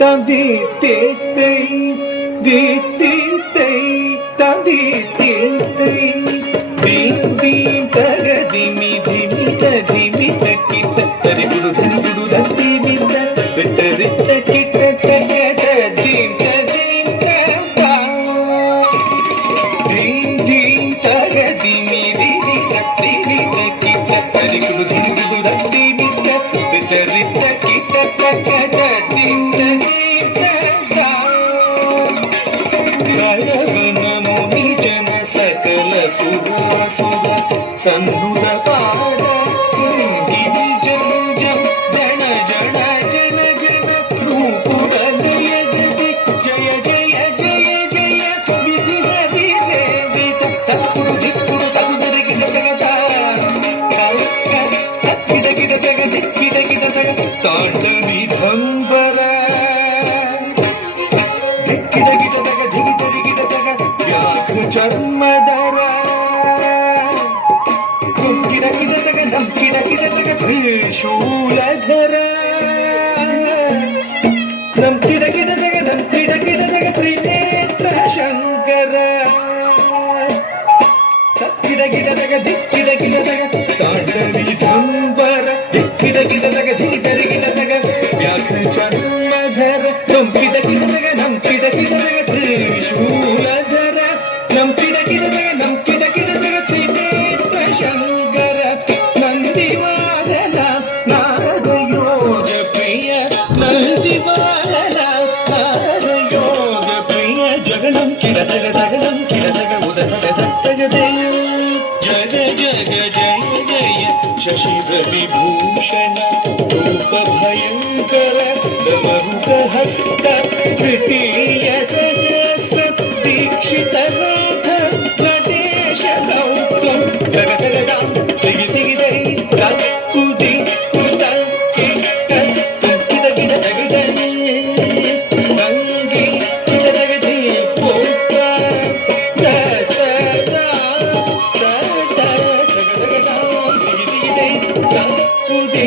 தந்தி தேத்தை தீத்தி தை தந்தி தேத்தை தீ தகதி மிதி மித திமித கிட்ட தரிகுடு தரிகுடு தத்தி மித வித்தரித்த கிட்ட தகத தீம் தீம் தா தீம் தகதி மிதி தத்தி மித கிட்ட தரிகுடு தரிகுடு தத்தி மித வித்தரித்த கிட்ட தகத தீம் தீம் தா கரவன முனி ஜன சகல சுர சன்னுத பாத ಗಿರಿ ಜನ ಜನ ಜನ ಜನ ಜನ ಜನ ರೂಪುರಲಿಯ ಗತಿ ಜಯ ಜಯ ಜಯ ಜಯ ವಿಧಿ ಹರಿ ಸೇವಿತ ತಕ್ಕುಡು ದಿಕ್ಕುಡು ತಗುದರಿಗಿದ ತಗದ ತಕ್ಕಿಡ ಗಿಡ ತಗ ದಿಕ್ಕಿಡ ಗಿಡ ತಗ ತಾಂಡವಿ ಧಂಬರ ದಿಕ್ಕಿಡ ಗಿಡ ತಗ ದಿಗಿದರಿಗಿದ ತಗ ವ್ಯಾಘ್ರ ಚರ್ಮದರ ತ್ರಿಶೂಲಧರ ನಂ ಕಿಡಗಿಡದಗ ತ್ರಿನೇತ್ರ ಶಂಕರ ಕಿಡಗಿಡದಗ ದಿಕ್ಕಿಡಗಿಡದಗ ತಾಂಡವಿ ದಂಬರ ದಿಕ್ಕಿಡಗಿಡದಗ ದಿಗಿದರಿಗಿಡದಗ ವ್ಯಾಘ್ರ ಚರ್ಮಧರ ನಂ ಕಿಡಗಿಡದಗ ತ್ರಿಶೂಲಧರ ನಂ ಕಿಡಗಿಡದಗ ತ್ರಿನೇತ್ರ ಶಂಕರ ನಂದಿವಾದನ ನಾರದಯೋಗ ಪ್ರಿಯ ನಂದಿವಾದನ ನಾರದಯೋಗ ಪ್ರಿಯ ಜಗಣಂ ಕಿಡದಗ ಉದತಗ ದತ್ತಗದೆ ಜಗ ಜಗ ಜಯ ಜಯ ಶಶಿ ವಿಭೂಷಣ ರೂಪ ಭಯಂಕರ ನಮರುಕ ಹಸ್ತ ತೃತೀಯ ಸಹಸ್ರ ದೀಕ್ಷಿತ ನಾಥ ನಟೇಶ ಗೌತಮ್ ಜಗದಗದಾಂ ತಿಗಿ ತಿಗಿ ದೈ ಕುದಿ ಕುತ ಕಿಡ ಗಿಡ ತಗಡನೆ ನಂಗಿ ಕಿಡ ತಗದಿ ಪೋತ ತ ತ ತ ತ ತ ತಗದಗದಾಂ ತಿಗಿ ತಿಗಿ ದೈ ಕುದಿ